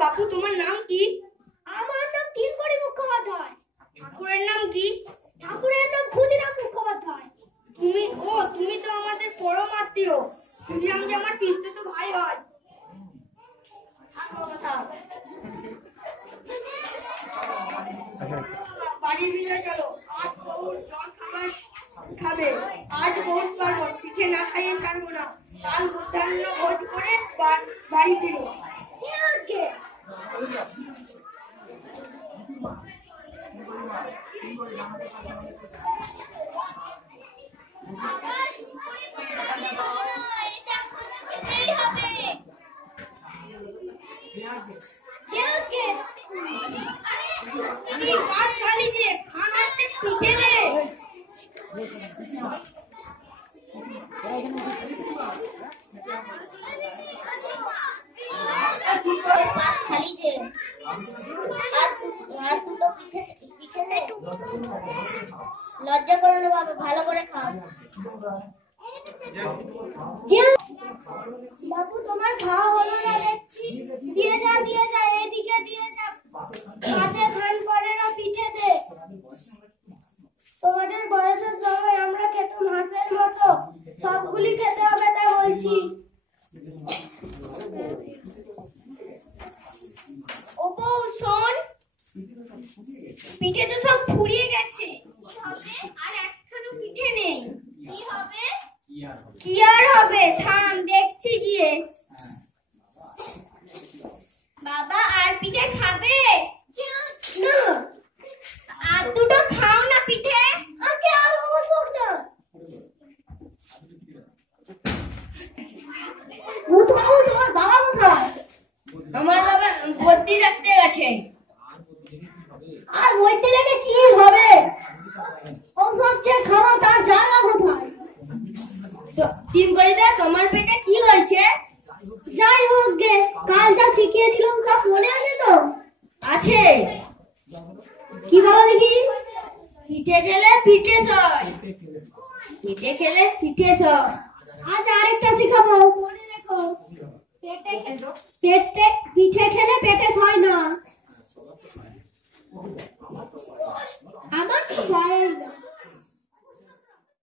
বাপু তোমার নাম কি? আমার নাম তিনকড়ি মুখোপাধ্যায়। ঠাকুরের নাম কি? ঠাকুরের নাম ক্ষুদিরাম মুখোপাধ্যায়। তুমি তো আমাদের পরম আত্মীয়। ক্ষুদিরাম যে আমার পিসতুতো ভাই হয়। বাড়ির বিদায় চলো। আজ বহু জল খাবে। আজ ভোজ করবো, পিঠে না খাইয়ে ছাড়বো না। কাল মধ্যাহ্ন ভোজ করে বাড়ি ফিরো। লজ্জা করো না বাবা, ভালো করে খাও। বাবু তোমার খাওয়া হলো না দেখছি। দিয়ে যা এদিকে দিয়ে যা। হাতে ধান পড়ে না, পিঠে দে। তোমাদের বয়সের সময় আমরা খেতাম হাঁসের মতো, সবগুলি খেতে হবে তা বলছি। ও বউ শোন, পিঠে তো সব ফুরিয়ে গেছে। আর একখানা পিঠে নেই। কি আর হবে, থাম দেখছি গিয়ে। বাবা আর পিঠে খাবে? না, আর দুটো খাও না পিঠে। আগে আর অবসর না। তোমার বাবা কোথায়? আমার বাবা বদ্যি রাখতে গেছে। আর বইতে লেগে কি হবে? ওষুধ যে খাওয়া তার জায়গা কোথায়? তিনকড়িদা তোমার পেটে কি হয়েছে? যাই হোক গে, কাল যা শিখিয়েছিলাম সব মনে আছে তো? আছে। কি বলো দেখি? পিঠে খেলে পিঠে সয়, পিঠে খেলে পিঠে সয়। আজ আরেকটা শিখাবো, মনে রেখো। পেটে